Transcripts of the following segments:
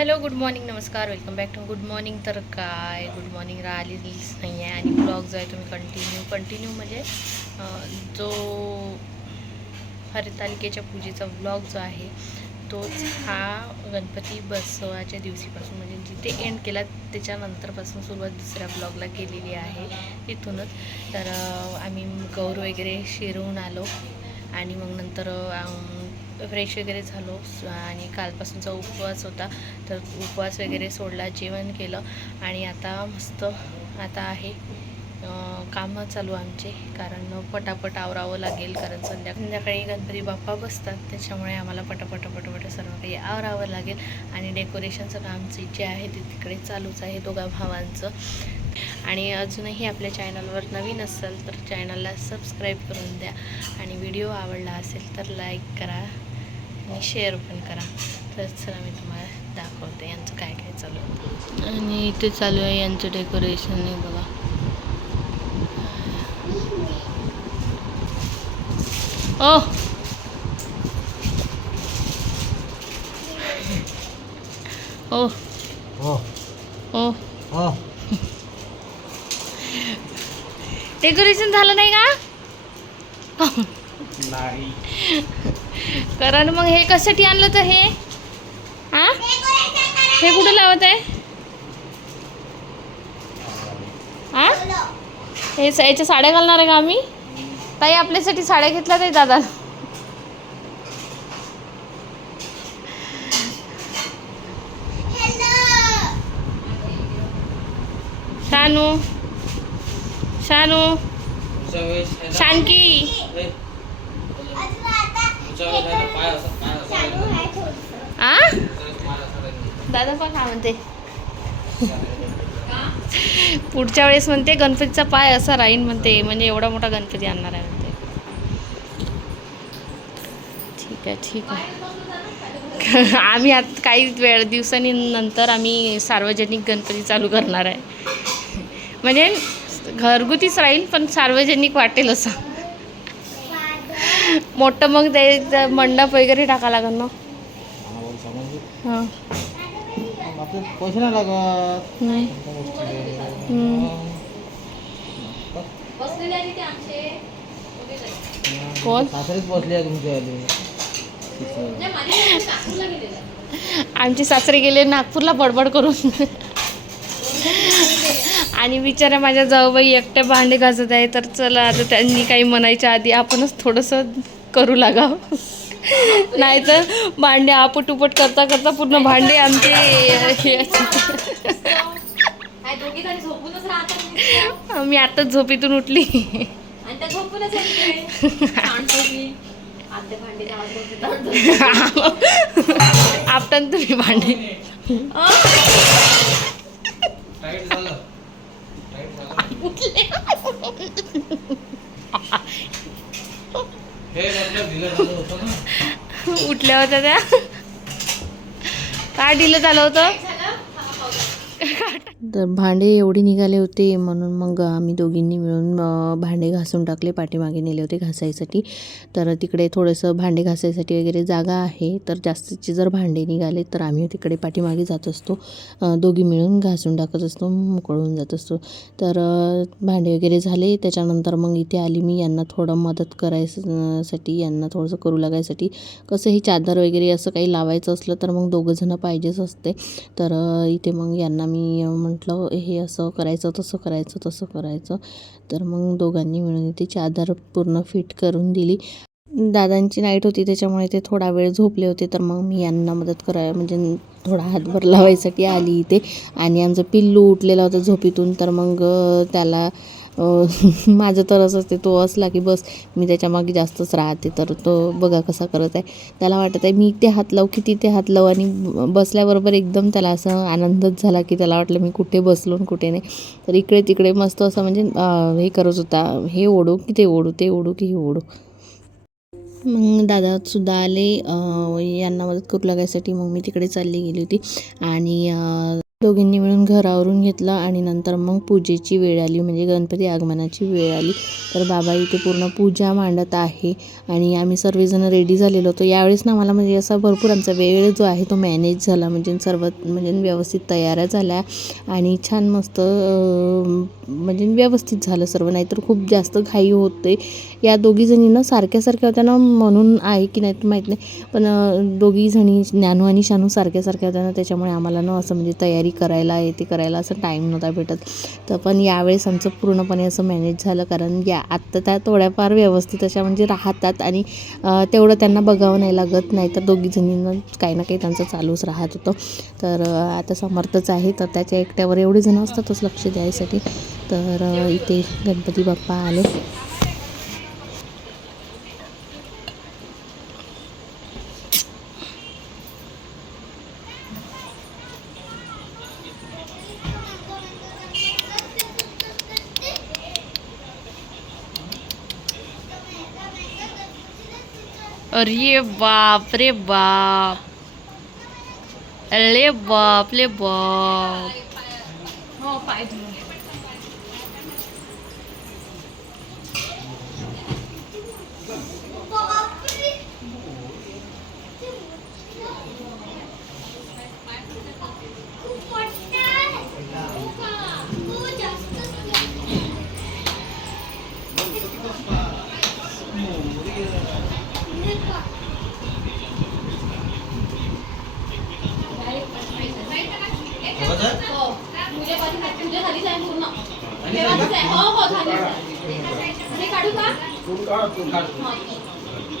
Hello good morning नमस्कार welcome back to good morning तर काय गुड मॉर्निंग राहिलीच नाही आहे आणि ब्लॉग जो आहे तुम्ही कंटिन्यू कंटिन्यू म्हणजे जो हरितालिकेच्या पूजेचा ब्लॉग जो आहे तोच हा गणपती बसवाच्या दिवशीपासून म्हणजे जिथे एंड केला त्याच्यानंतरपासून सुरुवात दुसऱ्या ब्लॉगला केलेली आहे तिथूनच. तर आम्ही गौर वगैरे शिरवून आलो आणि मग नंतर फ्रेश वगैरे झालो. आणि कालपासूनचा उपवास होता. तर उपवास वगैरे सोडला जेवण केलं. आणि आता मस्त आता आहे. कामं चालू आमचे. कारण पटापट आवरावं लागेल. कारण संध्या संध्याकाळी गणपती बाप्पा बसतात. त्याच्यामुळे आम्हाला पटापट पटापट सर्व काही आवरावं लागेल. आणि डेकोरेशनचं काम जे आहे ते तिकडे चालूच आहे. दोघा भावांचं. आणि अजूनही आपल्या चॅनलवर नवीन असेल तर चॅनलला सबस्क्राईब करून द्या. आणि व्हिडिओ आवडला असेल तर लाईक करा. आणि शेअर पण करा. तर चला मी तुम्हाला दाखवते यांचं काय काय चालू आहे. आणि इथे चालू आहे यांचं डेकोरेशन हे बघा. ओ! ओ! हो. ओ! हो. डेकोरेशन झालं नाही का? नाही कारण मग हे कशासाठी आणलं तर हे? हा? हे कुठं लावत आहे? हा? हे याच्या साड्या घालणार आहे का आम्ही? ताई आपल्यासाठी साड्या घेतल्या ताई दादा. शानू. शानू. शानकी. आ? दादा पण काय म्हणते. पुढच्या वेळेस म्हणते गणपतीचा पाय असा राहीन म्हणते. म्हणजे एवढा मोठा गणपती आणणार आहे म्हणते. ठीक आहे ठीक आहे. आम्ही आता काही वेळ दिवसांनी नंतर आम्ही सार्वजनिक गणपती चालू करणार आहे. म्हणजे घरगुतीच राहील पण सार्वजनिक वाटेल असं. मोठं मग ते मंडप वगैरे टाका लागेल ना. हां. पैसे नाही लागत. कोण? आमचे सासरे गेले नागपूरला बडबड करून. आणि बिचाऱ्या माझ्या जाऊबाई एकट्या भांडे घासत आहे तर चला आता त्यांनी काही म्हणायच्या आधी आपणच थोडंसं करू लागावं. नाहीतर भांडे आपट उपट करता करता पूर्ण भांडे आमचे मी आताच झोपेतून उठली. आपटन तुम्ही भांडे. उठल्या होत्या त्या. काय दिलं झालं होतं? तर भांडे एवढे निघाले होते म्हणून मग आम्ही दोघींनी मिळून भांडे घासून टाकले पाठीमागे नेले होते घासायसाठी. तर तिकडे थोडंसं भांडे घासायसाठी वगैरे जागा आहे. तर जास्तीचे जर भांडे निघाले तर आम्ही तिकडे पाठीमागे जात असतो. दोघी मिळून घासून टाकत असतो मोकळून जात असतो. तर भांडे वगैरे झाले. त्याच्यानंतर मग इथे आली मी यांना थोडं मदत करायचं साठी यांना थोडंसं करू लागायसाठी. कसं ही चादर वगैरे असं काही लावायचं असलं तर मग दोघंजणं पाहिजेच असते. तर इथे मग यांना मी म्हटलं हे असं करायचं तसं करायचं तसं करायचं. तर मग दोघांनी मिळून इथे चादर पूर्ण फिट करून दिली. दादांची नाईट होती त्याच्यामुळे ते थोडा वेळ झोपले होते तर मग मी यांना मदत कराय म्हणजे थोडा हातभर लावायसाठी आली इथे. आणि आमचं पिल्लू उठलेला होता झोपीतून तर मग त्याला माझं तर असं असते तो असला की बस मी त्याच्यामागे जास्तच राहते तर तो बघा कसा करत आहे. त्याला वाटत आहे मी इथे हात लावू की तिथे हात लावू आणि बसल्याबरोबर एकदम त्याला असं आनंदच झाला की त्याला वाटलं मी कुठे बसलो आणि कुठे नाही. तर इकडे तिकडे मस्त असं म्हणजे हे करत होता हे ओढू की ते ओढू ते ओढू की हे ओढू. मग दादासुद्धा आले. यांना मदत करू लागायसाठी मग मी तिकडे चालली गेली होती. आणि दोघींनी मिळून घर आवरून घेतलं आणि नंतर मग पूजेची वेळ आली म्हणजे गणपती आगमनाची वेळ आली. तर बाबा इथे पूर्ण पूजा मांडत आहे आणि आम्ही सर्वजण रेडी झालेलो होतो. यावेळेस ना मला म्हणजे असा भरपूर आमचा वेळ जो आहे तो मॅनेज झाला म्हणजे सर्व म्हणजे व्यवस्थित तयाऱ्या झाल्या आणि छान मस्त म्हणजे व्यवस्थित झालं सर्व. नाहीतर खूप जास्त घाई होते. या दोघीजणी ना सारख्या सारख्या होत्या ना म्हणून आहे की नाही माहीत नाही. पण दोघीजणी ज्ञानू आणि शानू सारख्या सारख्या होत्या ना त्याच्यामुळे आम्हाला ना असं म्हणजे तयारी करायला हे ते करायला असं टाईम नव्हता भेटत. तर पण यावेळेस आमचं पूर्णपणे असं मॅनेज झालं. कारण या आत्ता त्या थोड्याफार व्यवस्थित अशा म्हणजे राहतात आणि तेवढं त्यांना बघावं नाही लागत. नाही तर दोघीजणींना काही ना काही त्यांचं चालूच राहत होतं. तर आता समर्थच आहे. तर त्याच्या एकट्यावर एवढे जण असतातच लक्ष द्यायसाठी. तर इथे गणपती बाप्पा आले. अरे बाप रे बाप. अरे बाप रे बाप हो पाय धुवून. हो. पूजा झाली- पूजा झालीच आहे पूर्ण. तेव्हाच आहे. हो, हो, झालीच आहे. हे काढू का? हो.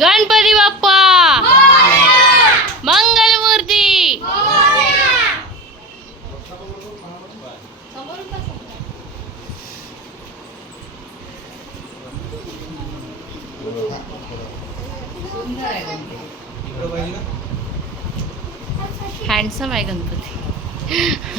गणपती बाप्पा! मंगलमूर्ती? हँडसम आहे गणपती.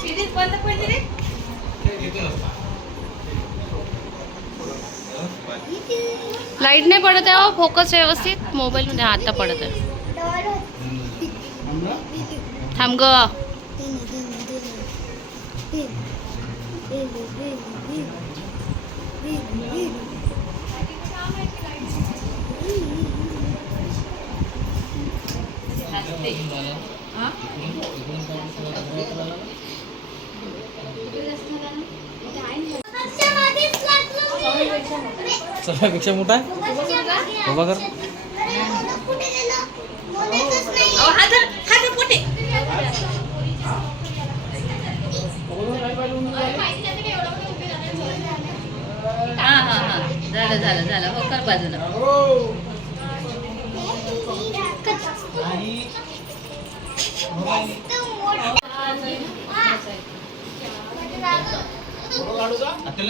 सिरीज बंद पडली रे लाइट नाही पडत आहे हो. फोकस व्यवस्थित. मोबाईल मध्ये आता पडत आहे. थांब ग. सर्वापेक्षा मोठा आहे. उभा कर अहो, हा धर, हा धर पोटे. हा हा हा झालं झालं झालं. हो कर बाजूला.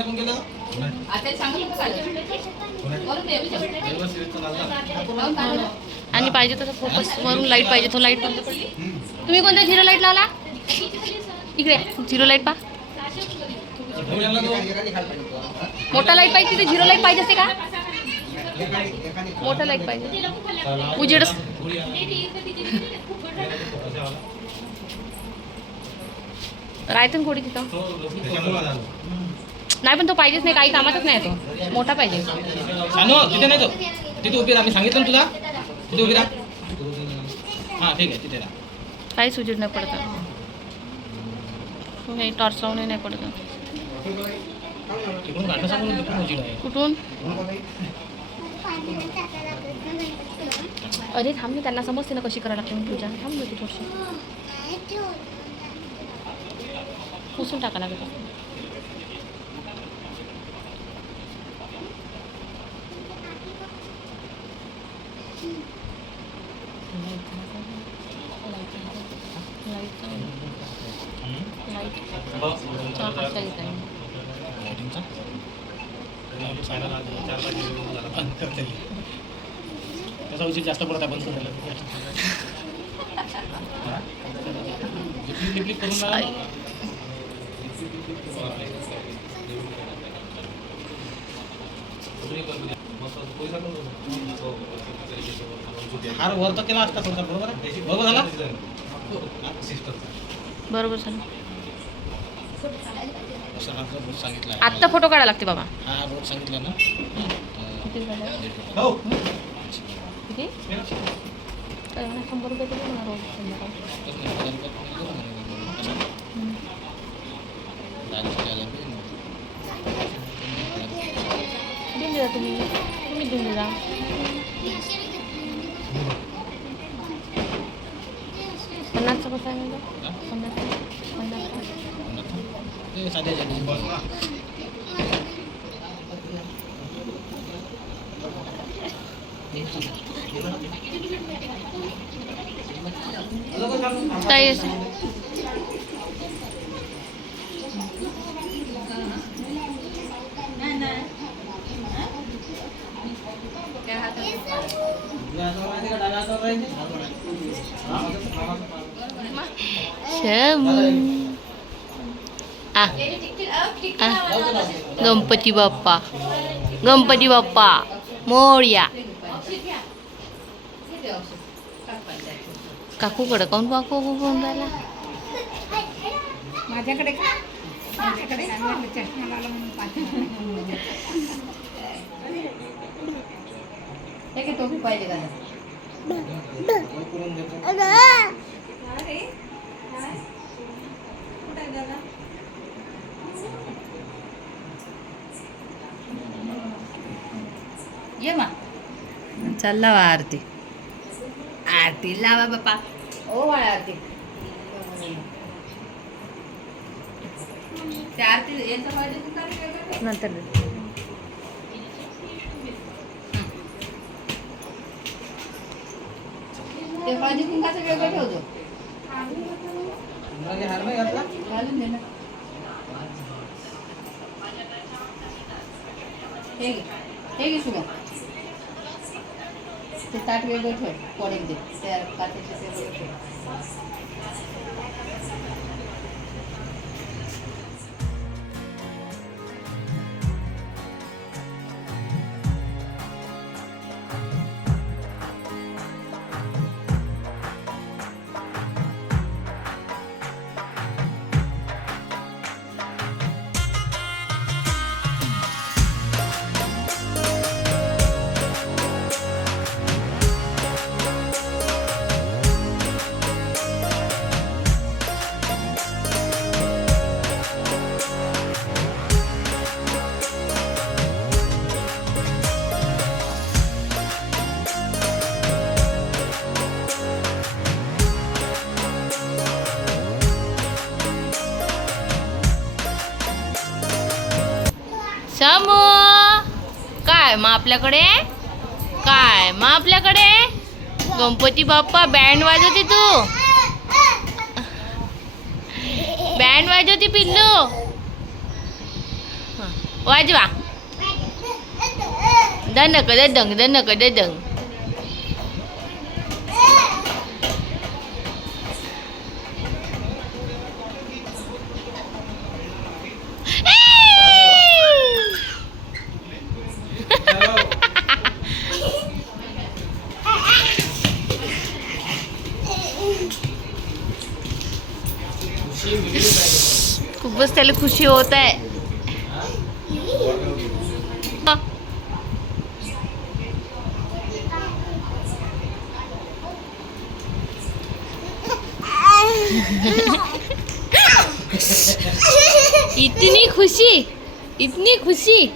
केलं? काढलं. आणि पाहिजे तसं फोकस वरून लाइट पाहिजे तो लाइट तुम्ही कोणता झिरो लाइट लावला? इकडे झिरो लाइट पा मोठा लाइट पाहिजे झिरो लाइट पाहिजे असते का? मोठा लाइट पाहिजे. उजेड राहतं ना कोडी तिथं? नाही पण तो पाहिजेच नाही काही कामातच नाही तो. मोठा पाहिजे. तिथे नाही तो. तिथे उभी राहा. मी सांगितलं तुला. तिथे उभी राहा. हा ठीक आहे तिथे राहा. काहीच उजेड नाही पडत. नाही टॉर्च लावून नाही पडत. तिकडून गाणं सांगून तिकडून उजीड आहे कुठून अरे थांब ना त्यांना समजते ना कशी करायला लागते म्हणून पूजा थांब ना ती थोडीशी पुसून टाका लागत त्याचा उशीर जास्त पडत आपण. हार वर तर केला असता थोडा बरोबर आहे? बरोबर झाला? बरोबर झालं असं हा जो रोज सांगितला आहे. आत्ता फोटो काढायला लागते बाबा. हा रोज सांगितला ना. किती? झाले? हो शंभर रुपये. देऊन तुम्ही तुम्ही देऊन पन्नासचं कसं आहे म्हणजे पन्नास पन्नास ते साध्या जणी. काही असेल शमू आ आ. गणपती बाप्पा गणपती बाप्पा मोर्या काकूकडं काऊन काकू कोण राहिला माझ्याकडे टोपी पाहिजे का ये मा. चल लावा आरती. आरती लावा बापा. ओ बाळा आरती. त्या आरती यांचं पाहिजे तू काय वेगळं ठेव. नंतर ते हळदी कुंकाचं वेगळं ठेवतो. घालून दे ना. हे घे. हे घे ते ताट वेगळं ठेव पडेल ते त्या काचेचे ते वेगळं ठेव. समू. काय मग आपल्याकडे? काय मग आपल्याकडे? गणपती बाप्पा बँड वाजवते तू. बँड वाजवते पिल्लू. वाजवा वाजवा. दनक दंग दनक दंग. खूपच त्याला खुशी होत आहे इतनी खुशी इतनी खुशी।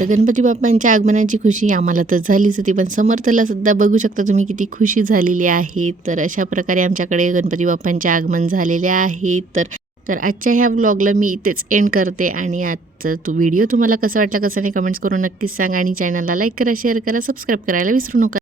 तर गणपती बाप्पांच्या आगमनाची खुशी आम्हाला तर झालीच होती पण समर्थला सुद्धा बघू शकता तुम्ही किती खुशी झालेली आहे. तर अशा प्रकारे आमच्याकडे गणपती बाप्पांचे आगमन झालेले आहे. तर तर आजच्या ह्या व्लॉगला मी इथेच एंड करते आणि आजचा तो व्हिडिओ तुम्हाला कसा वाटला कसं नाही कमेंट्स करून नक्कीच सांगा आणि चॅनलला लाईक करा शेअर करा सबस्क्राईब करायला विसरू नका.